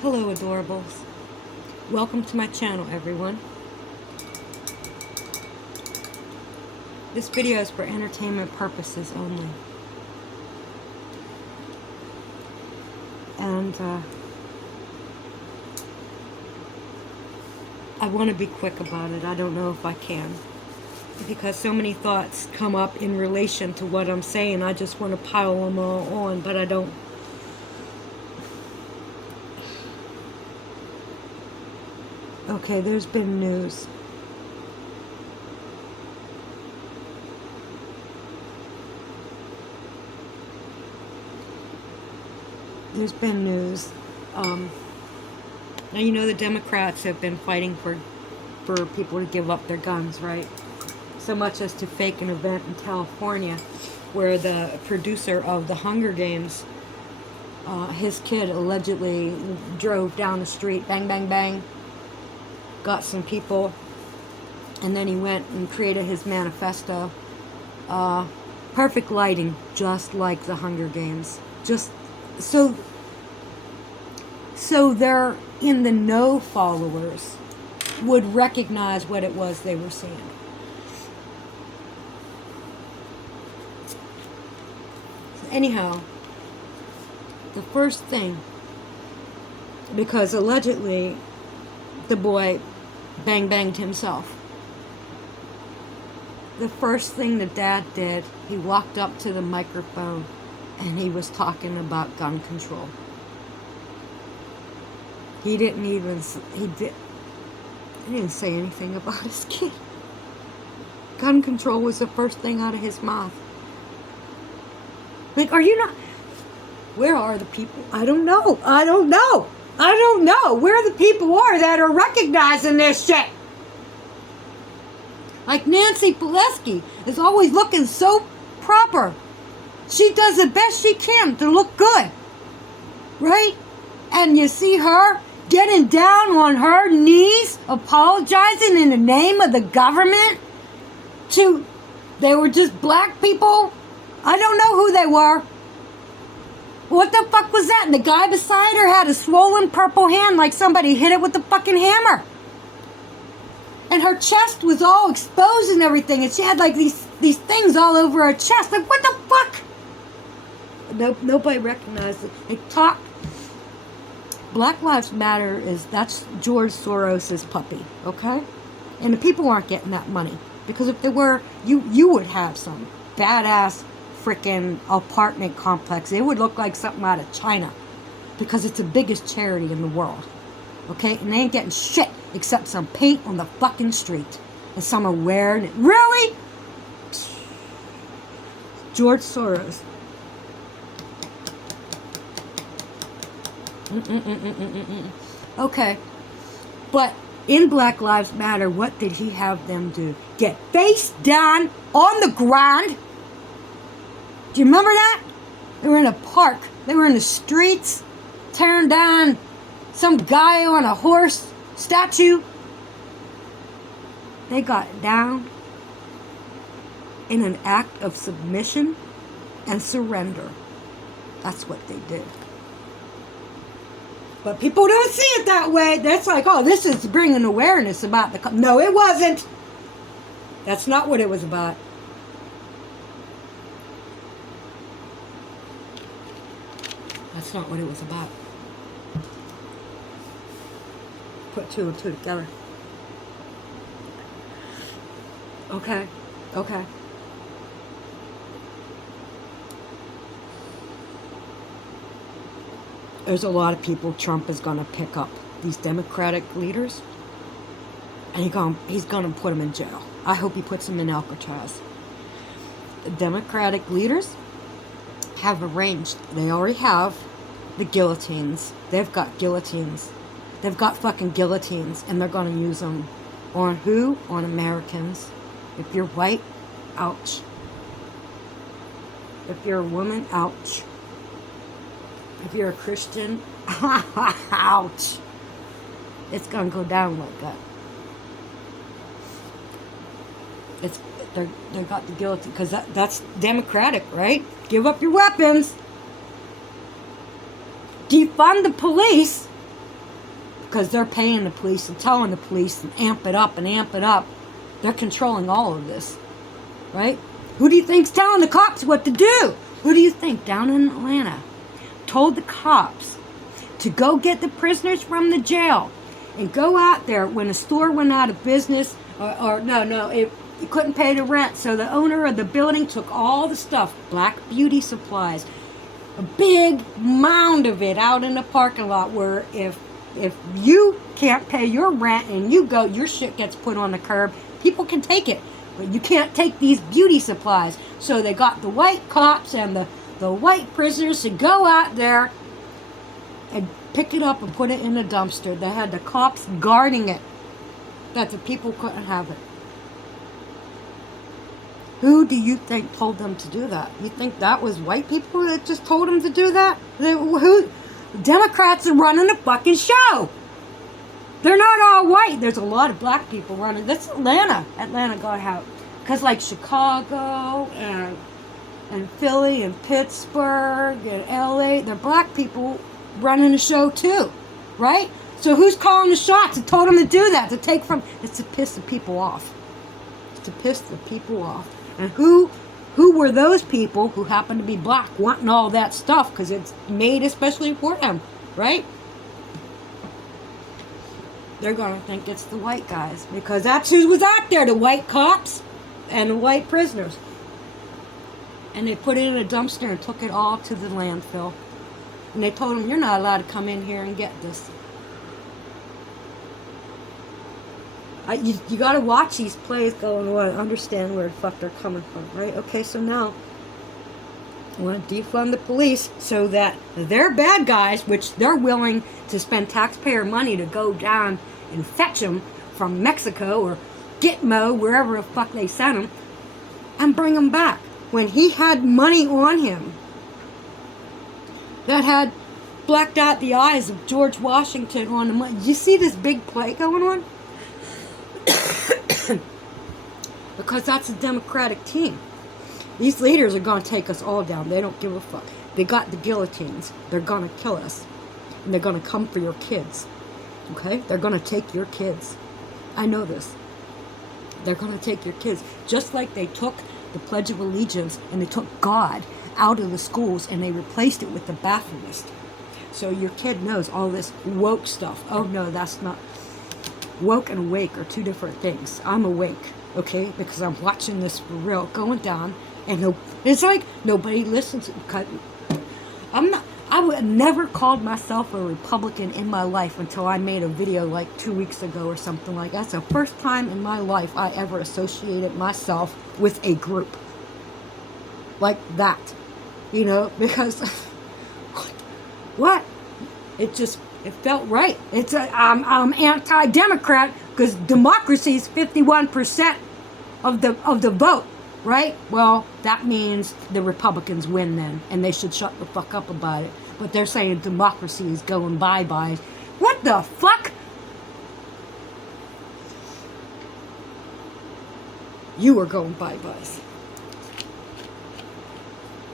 Hello, adorables. Welcome to my channel, everyone. This video is for entertainment purposes only. And I want to be quick about it. I don't know if I can. Because so many thoughts come up in relation to what I'm saying. I just want to pile them all on, but I don't. Okay, there's been news. There's been news. Now, you know the Democrats have been fighting for people to give up their guns, right? So much as to fake an event in California where the producer of the Hunger Games, his kid allegedly drove down the street, bang, bang, bang, got some people, and then he went and created his manifesto. Perfect lighting, just like the Hunger Games. Just so their in the know followers would recognize what it was they were seeing. Anyhow, the first thing, because allegedly the boy bang-banged himself. The first thing the dad did, he walked up to the microphone and he was talking about gun control. He didn't say anything about his kid. Gun control was the first thing out of his mouth. Like, are you not? Where are the people? I don't know where the people are that are recognizing this shit. Like Nancy Pelosi is always looking so proper. She does the best she can to look good, right? And you see her getting down on her knees, apologizing in the name of the government they were just black people. I don't know who they were. What the fuck was that? And the guy beside her had a swollen purple hand like somebody hit it with a fucking hammer. And her chest was all exposed and everything. And she had like these things all over her chest. Like, what the fuck? Nobody recognized it. They talk. Black Lives Matter that's George Soros's puppy, okay? And the people aren't getting that money. Because if they were, you would have some badass freaking apartment complex. It would look like something out of China, because it's the biggest charity in the world, okay? And they ain't getting shit except some paint on the fucking street, and some are wearing it. Really? George Soros. Okay, but in Black Lives Matter, what did he have them do? Get face down on the ground. Do you remember that? They were in a park. They were in the streets, tearing down some guy on a horse statue. They got down in an act of submission and surrender. That's what they did. But people don't see it that way. That's like, oh, this is bringing awareness about the... No, it wasn't. That's not what it was about. That's not what it was about. Put two and two together. Okay. Okay. There's a lot of people Trump is going to pick up. These Democratic leaders. And he's going to put them in jail. I hope he puts them in Alcatraz. The Democratic leaders have arranged. They already have the guillotines. They've got guillotines. They've got fucking guillotines. And they're going to use them on who? On Americans. If you're white, ouch. If you're a woman, ouch. If you're a Christian, ouch. It's going to go down like that. They got the guillotine, because that's democratic, right? Give up your weapons. Defund the police. because they're paying the police and telling the police and amp it up and amp it up. They're controlling all of this, right? Who do you think's telling the cops what to do? Who do you think down in Atlanta told the cops to go get the prisoners from the jail and go out there when the store went out of business, it couldn't pay the rent, so the owner of the building took all the stuff, Black Beauty supplies, a big mound of it out in the parking lot, where if you can't pay your rent and you go, your shit gets put on the curb, people can take it, but you can't take these beauty supplies. So they got the white cops and the white prisoners to go out there and pick it up and put it in a dumpster. They had the cops guarding it, that the people couldn't have it. Who do you think told them to do that? You think that was white people that just told them to do that? Who? Democrats are running the fucking show. They're not all white. There's a lot of black people running. That's Atlanta. Atlanta got out. Because like Chicago and Philly and Pittsburgh and LA, they're black people running the show too, right? So who's calling the shots and told them to do that? To take from, it's to piss the people off. It's to piss the people off. And who were those people who happen to be black wanting all that stuff because it's made especially for them, right? They're going to think it's the white guys because that's who was out there, the white cops and the white prisoners. And they put it in a dumpster and took it all to the landfill. And they told them, you're not allowed to come in here and get this. You got to watch these plays going on and understand where the fuck they're coming from, right? Okay, so now I want to defund the police so that they're bad guys, which they're willing to spend taxpayer money to go down and fetch them from Mexico or Gitmo, wherever the fuck they sent them, and bring them back. When he had money on him that had blacked out the eyes of George Washington on the money. You see this big play going on? Because that's a Democratic team. These leaders are going to take us all down. They don't give a fuck. They got the guillotines. They're going to kill us. And they're going to come for your kids. Okay? They're going to take your kids. I know this. They're going to take your kids. Just like they took the Pledge of Allegiance and they took God out of the schools and they replaced it with the Baptist. So your kid knows all this woke stuff. Oh no, that's not. Woke and awake are two different things. I'm awake, okay, because I'm watching this for real going down, and it's like nobody listens. I would never called myself a Republican in my life until I made a video like 2 weeks ago or something like that. That's the first time in my life I ever associated myself with a group like that, you know, because what? It felt right. I'm anti-democrat because democracy is 51% of the vote, right? Well, that means the Republicans win then, and they should shut the fuck up about it. But they're saying democracy is going bye-bye. What the fuck? You were going bye-byes.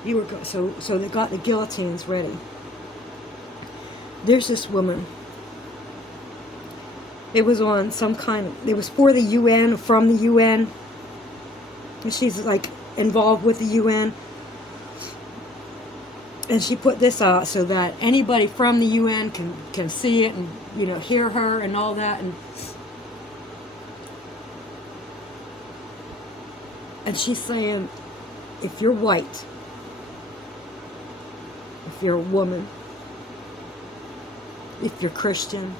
You were so they got the guillotines ready. There's this woman. It was on some kind of, it was for the UN, from the UN. And she's like involved with the UN. And she put this out so that anybody from the UN can see it and, you know, hear her and all that. And she's saying, if you're white, if you're a woman, if you're Christian,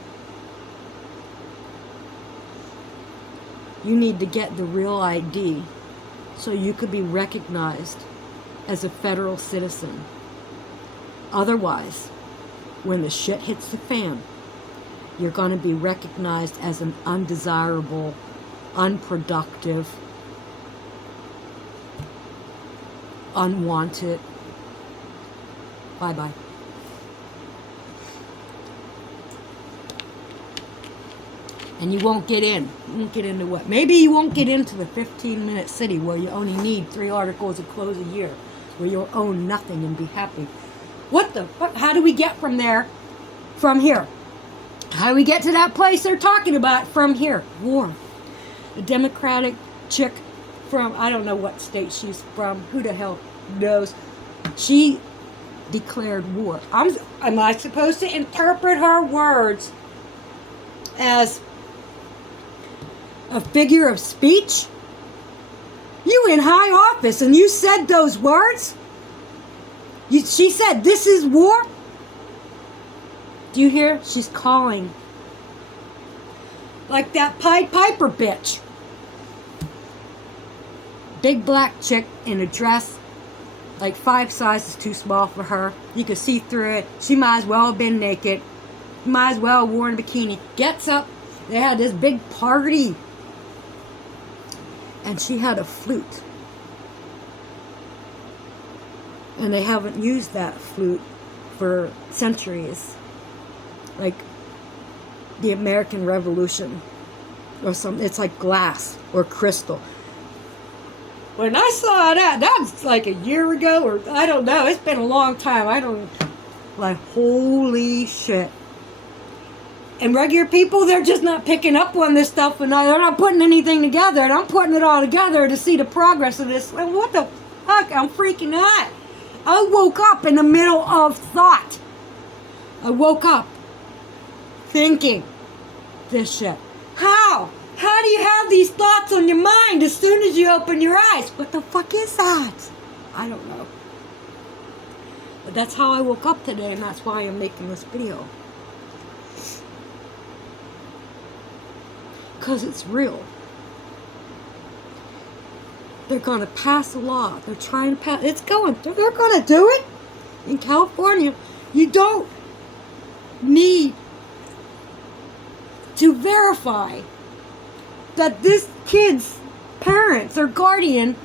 you need to get the real ID so you could be recognized as a federal citizen. Otherwise, when the shit hits the fan, you're going to be recognized as an undesirable, unproductive, unwanted. Bye-bye. And you won't get in. You won't get into what? Maybe you won't get into the 15-minute city where you only need 3 articles of clothes a year, where you'll own nothing and be happy. What the fuck? How do we get from there? From here. How do we get to that place they're talking about from here? War. The Democratic chick from, I don't know what state she's from. Who the hell knows? She declared war. Am I supposed to interpret her words as a figure of speech? You in high office and you said those words? She said this is war? Do you hear? She's calling. Like that Pied Piper bitch. Big black chick in a dress. Like 5 sizes too small for her. You could see through it. She might as well have been naked. Might as well have worn a bikini. Gets up. They had this big party. And she had a flute. And they haven't used that flute for centuries. Like the American Revolution. Or something. It's like glass or crystal. When I saw that was like a year ago, or I don't know, it's been a long time. Like, holy shit. And regular people, they're just not picking up on this stuff, and they're not putting anything together, and I'm putting it all together to see the progress of this. Like, what the fuck? I'm freaking out. I woke up in the middle of thought. I woke up thinking this shit. How? How do you have these thoughts on your mind as soon as you open your eyes? What the fuck is that? I don't know. But that's how I woke up today, and that's why I'm making this video. Because it's real. They're going to pass a law. They're trying to pass. It's going. They're going to do it. In California, you don't need to verify that this kid's parents or guardian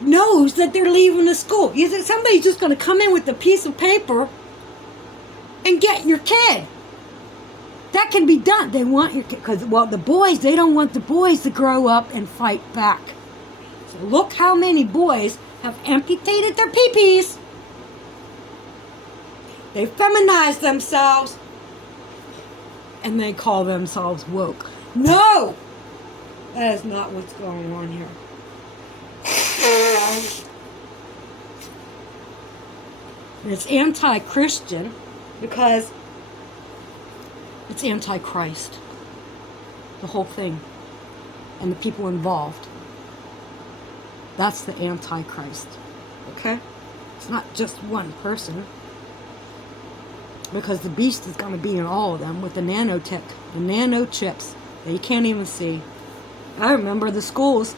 knows that they're leaving the school. You think somebody's just going to come in with a piece of paper and get your kid? That can be done. They want your kid, because, well, the boys, they don't want the boys to grow up and fight back. So look how many boys have amputated their pee-pees. They feminize themselves and they call themselves woke. No! That is not what's going on here. And it's anti-Christian because it's anti-Christ. The whole thing. And the people involved. That's the anti-Christ. Okay? It's not just one person. Because the beast is going to be in all of them with the nanotech, the nanochips that you can't even see. I remember the schools.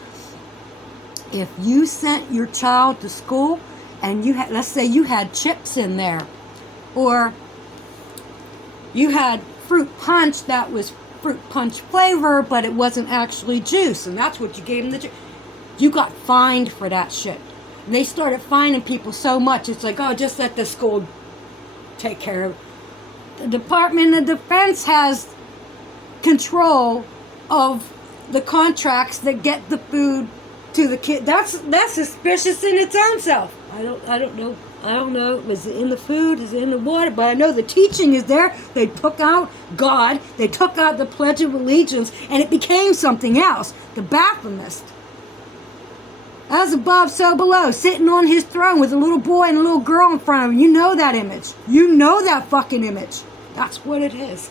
If you sent your child to school and you had, let's say you had chips in there, or you had fruit punch that was fruit punch flavor, but it wasn't actually juice, and that's what you gave them the juice, you got fined for that shit. And they started fining people so much, it's like, oh, just let the school take care of it. The Department of Defense has control of the contracts that get the food to the kid. That's suspicious in its own self. I don't know. Was it in the food? Is it in the water? But I know the teaching is there. They took out God. They took out the Pledge of Allegiance, and it became something else. The Baphomet. As above, so below, sitting on his throne with a little boy and a little girl in front of him. You know that image. You know that fucking image. That's what it is.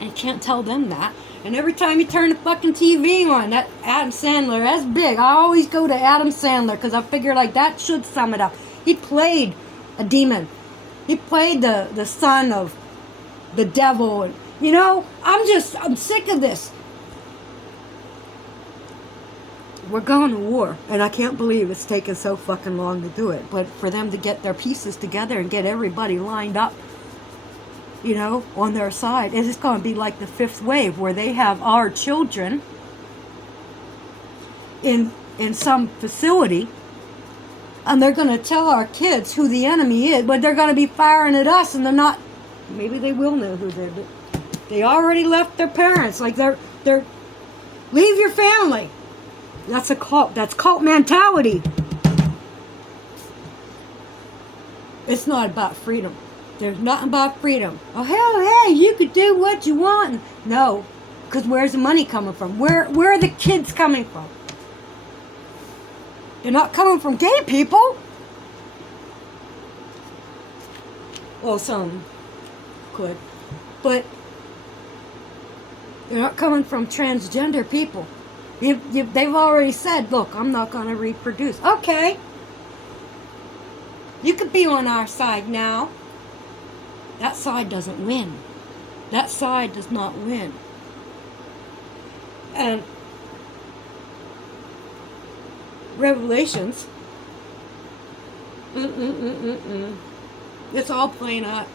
And you can't tell them that. And every time you turn the fucking TV on, that Adam Sandler, that's big. I always go to Adam Sandler because I figure like that should sum it up. He played a demon. He played the son of the devil. And, you know, I'm sick of this. We're going to war, and I can't believe it's taken so fucking long to do it. But for them to get their pieces together and get everybody lined up, you know, on their side, it's going to be like the fifth wave, where they have our children in some facility, and they're going to tell our kids who the enemy is, but they're going to be firing at us, and they're not. Maybe they will know who they're. They already left their parents. Like they're leave your family. That's a cult. That's cult mentality. It's not about freedom. There's nothing about freedom. Oh, hell, hey, you could do what you want. No, because where's the money coming from? Where are the kids coming from? They're not coming from gay people. Well, some could. But they're not coming from transgender people. They've already said, look, I'm not going to reproduce. Okay. You could be on our side now. That side doesn't win. That side does not win. And Revelations, it's all playing out.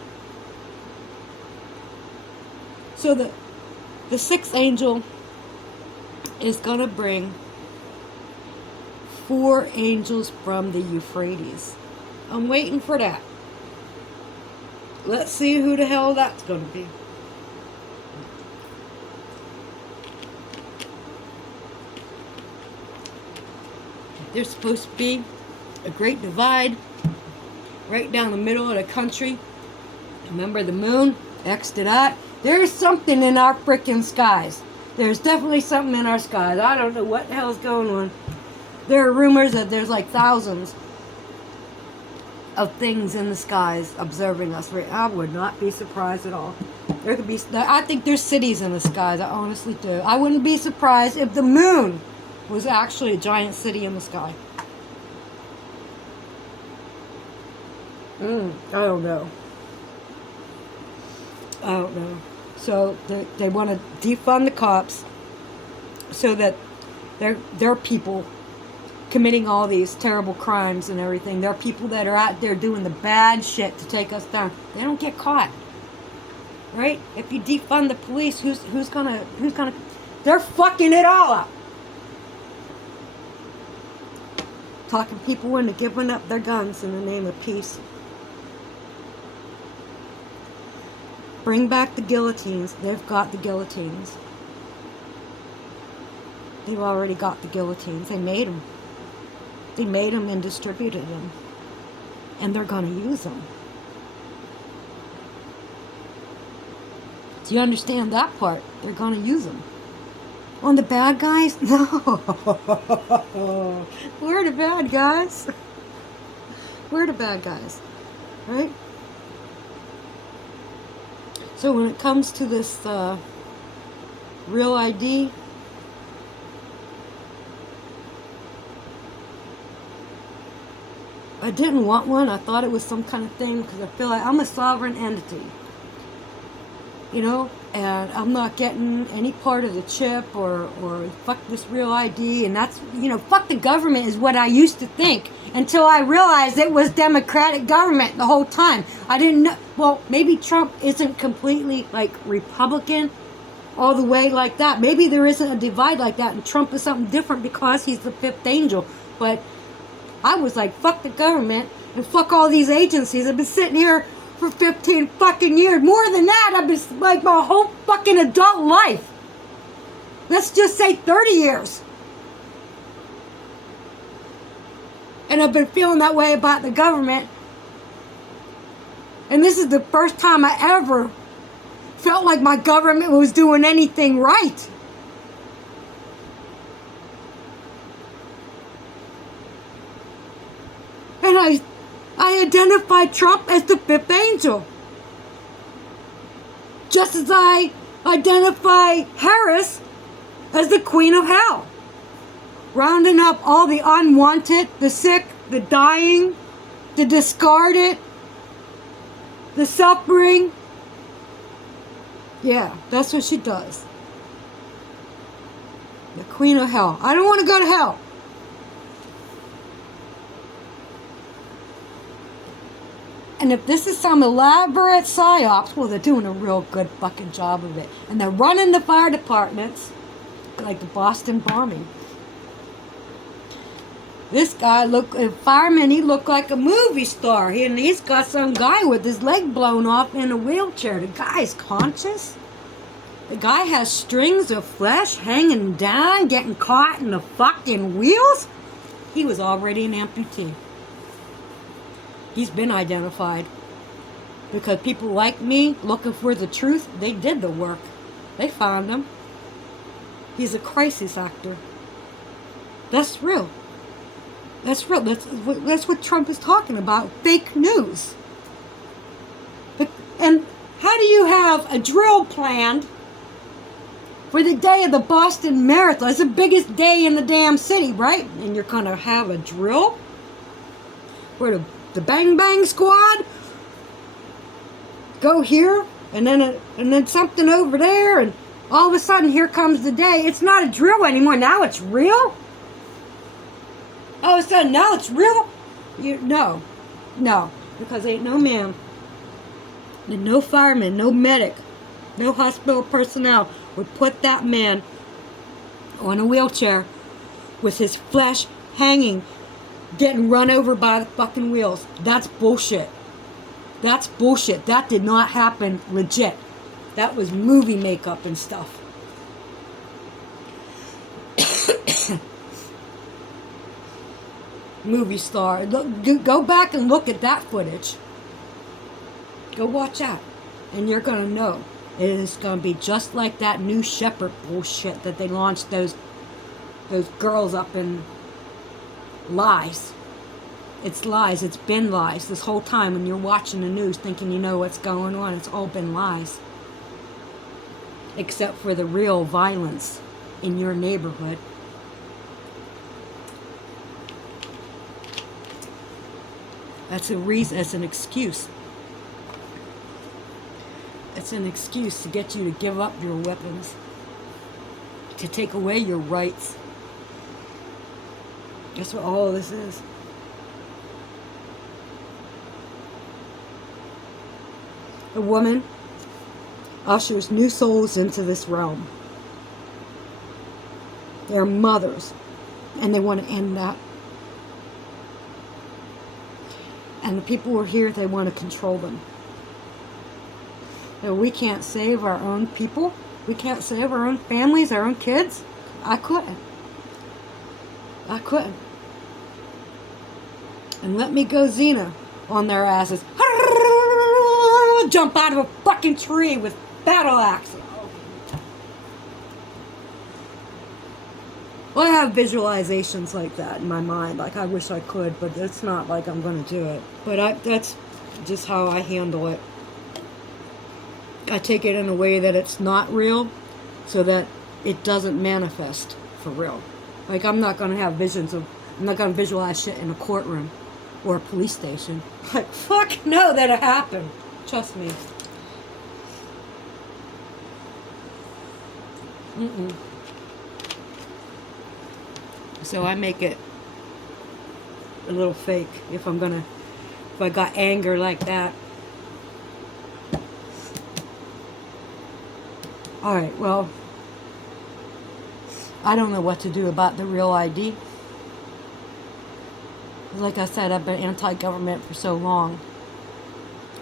So the sixth angel is going to bring 4 angels from the Euphrates. I'm waiting for that. Let's see who the hell that's going to be. There's supposed to be a great divide right down the middle of the country. Remember the moon? Next to that. There's something in our frickin' skies. There's definitely something in our skies. I don't know what the hell's going on. There are rumors that there's like thousands of things in the skies observing us. I would not be surprised at all. There could be. I think there's cities in the skies. I honestly do. I wouldn't be surprised if the moon was actually a giant city in the sky. I don't know. I don't know. So they want to defund the cops so that they're people committing all these terrible crimes and everything. They're people that are out there doing the bad shit to take us down. They don't get caught, right? If you defund the police, who's gonna? They're fucking it all up. Talking people into giving up their guns in the name of peace. Bring back the guillotines. They've got the guillotines. They've already got the guillotines. They made them. They made them and distributed them. And they're going to use them. Do you understand that part? They're going to use them. On the bad guys? No. We're the bad guys. We're the bad guys. Right? So when it comes to this real ID, I didn't want one. I thought it was some kind of thing because I feel like I'm a sovereign entity. You know? And I'm not getting any part of the chip or fuck this real ID. And that's, fuck the government is what I used to think. Until I realized it was Democratic government the whole time. I didn't know. Well, maybe Trump isn't completely like Republican all the way like that. Maybe there isn't a divide like that and Trump is something different because he's the fifth angel. But I was like, fuck the government and fuck all these agencies. I've been sitting here for 15 fucking years. More than that, I've been like my whole fucking adult life. Let's just say 30 years. And I've been feeling that way about the government. And this is the first time I ever felt like my government was doing anything right. And I identified Trump as the fifth angel. Just as I identify Harris as the queen of hell. Rounding up all the unwanted, the sick, the dying, the discarded, the suffering. Yeah, that's what she does. The queen of hell. I don't want to go to hell. And if this is some elaborate psyops, well, they're doing a real good fucking job of it. And they're running the fire departments like the Boston bombing. This guy fireman, he looked like a movie star. He's got some guy with his leg blown off in a wheelchair. The guy's conscious. The guy has strings of flesh hanging down, getting caught in the fucking wheels. He was already an amputee. He's been identified. Because people like me, looking for the truth, they did the work. They found him. He's a crisis actor. That's real. That's real. That's what Trump is talking about. Fake news. And how do you have a drill planned for the day of the Boston Marathon? It's the biggest day in the damn city, right? And you're going to have a drill where the Bang Bang Squad go here and then something over there, and all of a sudden here comes the day. It's not a drill anymore. Now it's real. All of a sudden now it's real. No, because ain't no man, and no fireman, no medic, no hospital personnel would put that man on a wheelchair with his flesh hanging, getting run over by the fucking wheels. That's bullshit. That's bullshit. That did not happen legit. That was movie makeup and stuff. Movie star. Go back and look at that footage. Go watch that. And you're going to know. It is going to be just like that New Shepard bullshit that they launched those girls up in. Lies. It's lies. It's been lies this whole time. When you're watching the news thinking you know what's going on, it's all been lies. Except for the real violence in your neighborhood. That's a reason. It's an excuse. It's an excuse to get you to give up your weapons. To take away your rights. That's what all this is. A woman ushers new souls into this realm. They're mothers, and they want to end that. And the people who are here, they want to control them. So we can't save our own people. We can't save our own families, our own kids. I couldn't. And let me go Xena on their asses. Jump out of a fucking tree with battle axe. Well, I have visualizations like that in my mind. Like, I wish I could, but it's not like I'm going to do it. But that's just how I handle it. I take it in a way that it's not real, so that it doesn't manifest for real. Like, I'm not going to have visions of, I'm not going to visualize shit in a courtroom or a police station. Like, fuck no, that'll happen. Trust me. So I make it a little fake if I got anger like that. Alright, well, I don't know what to do about the real ID. Like I said, I've been anti-government for so long.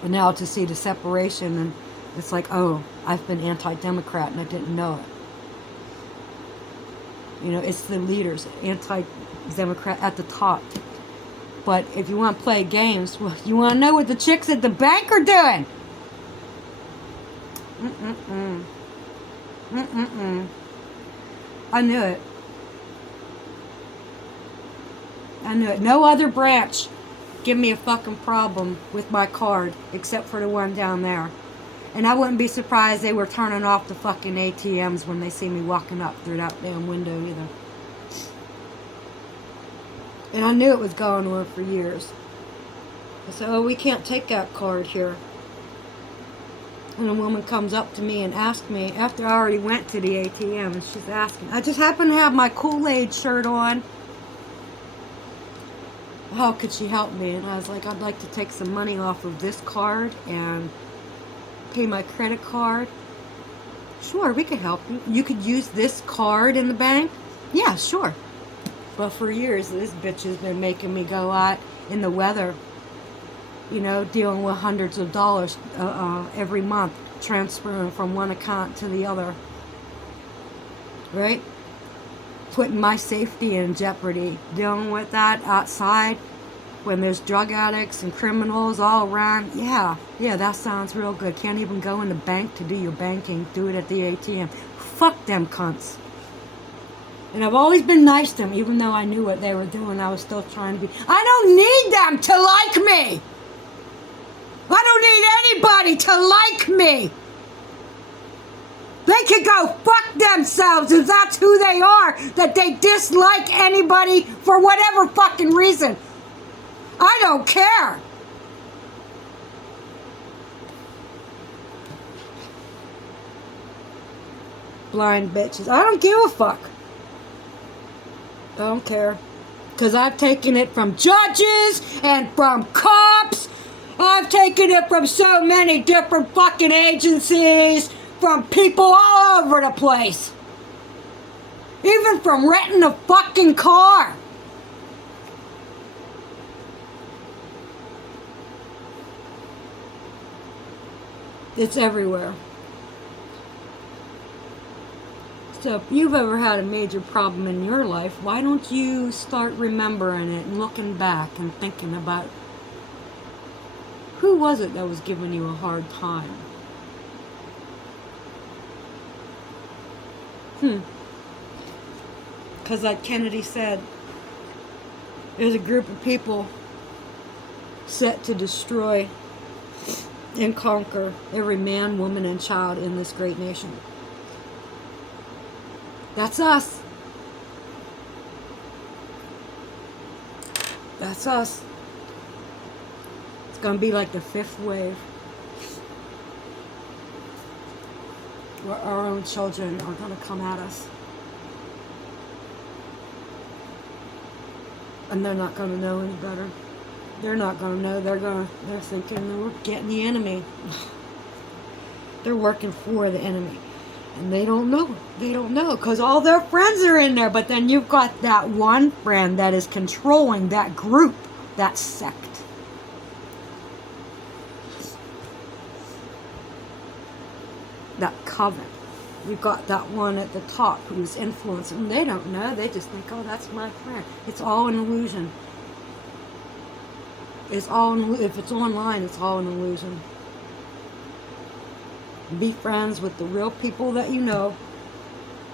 And now to see the separation, and it's like, oh, I've been anti-Democrat and I didn't know it. You know, it's the leaders, anti-Democrat at the top. But if you want to play games, well, you want to know what the chicks at the bank are doing. I knew it. No other branch give me a fucking problem with my card except for the one down there. And I wouldn't be surprised they were turning off the fucking ATMs when they see me walking up through that damn window either. And I knew it was going on for years. I said, oh, we can't take that card here. And a woman comes up to me and asks me, after I already went to the ATM, and she's asking, I just happen to have my Kool-Aid shirt on. How could she help me? And I was like, I'd like to take some money off of this card and pay my credit card. Sure, we could help you. You could use this card in the bank? Yeah, sure. But for years, this bitch has been making me go out in the weather, you know, dealing with hundreds of dollars every month, transferring from one account to the other. Right? Putting my safety in jeopardy, dealing with that outside. when there's drug addicts and criminals all around. Yeah, that sounds real good. Can't even go in the bank to do your banking. Do it at the ATM. Fuck them cunts. And I've always been nice to them, even though I knew what they were doing. I was still trying to be. I don't need them to like me. I don't need anybody to like me. They can go fuck themselves if that's who they are, that they dislike anybody for whatever fucking reason. I don't care. Blind bitches. I don't give a fuck. I don't care. Because I've taken it from judges and from cops. I've taken it from so many different fucking agencies. From people all over the place. Even from renting a fucking car. It's everywhere. So if you've ever had a major problem in your life, why don't you start remembering it and looking back and thinking about who was it that was giving you a hard time? Because like Kennedy said, there's a group of people set to destroy and conquer every man, woman, and child in this great nation. That's us. That's us. It's going to be like the fifth wave. Where our own children are going to come at us. And they're not going to know any better. They're not going to know. They're thinking we're getting the enemy. They're working for the enemy. And they don't know. They don't know because all their friends are in there. But then you've got that one friend that is controlling that group, that sect. That coven. You've got that one at the top who's influencing. And they don't know. They just think, oh, that's my friend. It's all an illusion. It's all, if it's online, it's all an illusion. Be friends with the real people that you know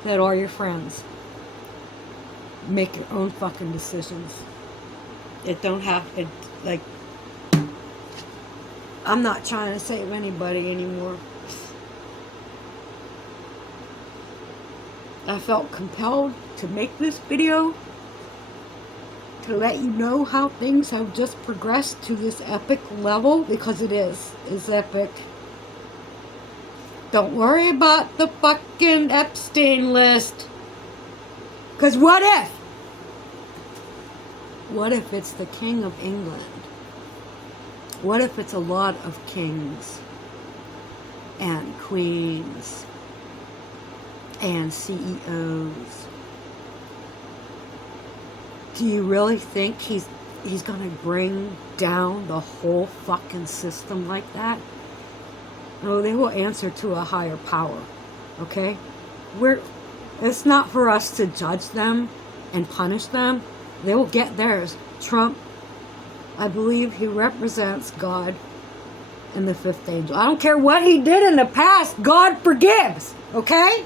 that are your friends. Make your own fucking decisions. It don't have, it, like, I'm not trying to save anybody anymore. I felt compelled to make this video to let you know how things have just progressed to this epic level, because it is. It's epic. Don't worry about the fucking Epstein list. Because what if? What if it's the King of England? What if it's a lot of kings and queens and CEOs? Do you really think he's going to bring down the whole fucking system like that? No, they will answer to a higher power. Okay? It's not for us to judge them and punish them. They will get theirs. Trump, I believe he represents God and the fifth angel. I don't care what he did in the past. God forgives. Okay?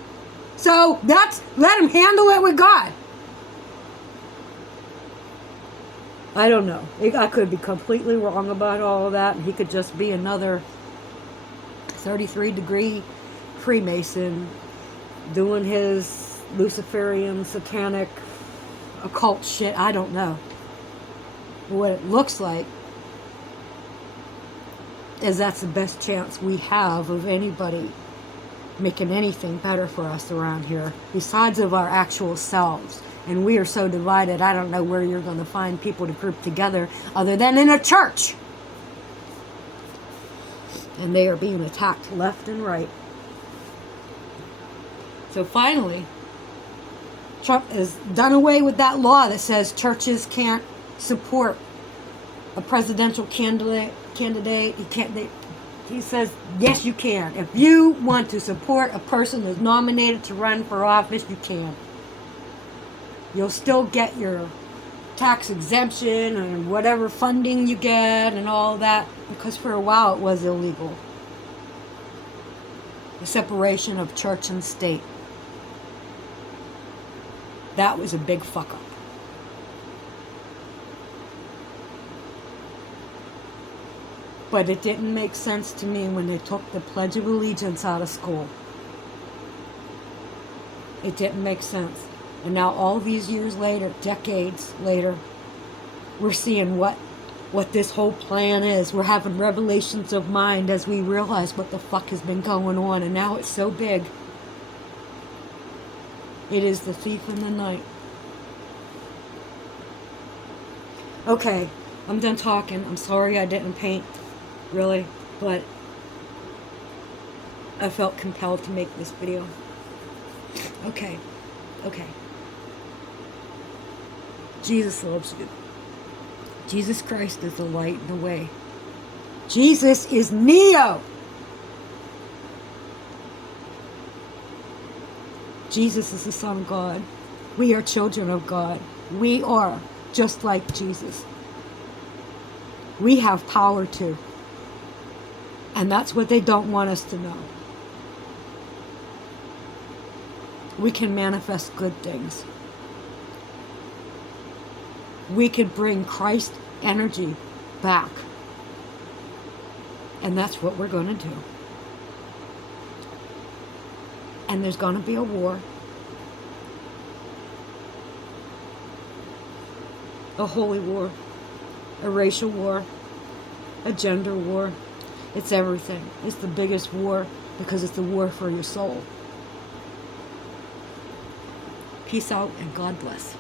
So let him handle it with God. I don't know. I could be completely wrong about all of that. He could just be another 33-degree Freemason doing his Luciferian, satanic, occult shit. I don't know. What it looks like is that's the best chance we have of anybody making anything better for us around here, besides of our actual selves. And we are so divided, I don't know where you're going to find people to group together other than in a church. And they are being attacked left and right. So finally, Trump has done away with that law that says churches can't support a presidential candidate. He says, yes, you can. If you want to support a person who's nominated to run for office, you can. You'll still get your tax exemption and whatever funding you get and all that, because for a while it was illegal. The separation of church and state. That was a big fuck up. But it didn't make sense to me when they took the Pledge of Allegiance out of school. It didn't make sense. And now all these years later, decades later, we're seeing what this whole plan is. We're having revelations of mind as we realize what the fuck has been going on. And now it's so big. It is the thief in the night. Okay, I'm done talking. I'm sorry I didn't paint, really, but I felt compelled to make this video. Okay. Jesus loves you. Jesus Christ is the light and the way. Jesus is Neo. Jesus is the Son of God. We are children of God. We are just like Jesus. We have power too. And that's what they don't want us to know. We can manifest good things. We could bring Christ energy back. And that's what we're going to do. And there's going to be a war. A holy war. A racial war. A gender war. It's everything. It's the biggest war because it's the war for your soul. Peace out and God bless.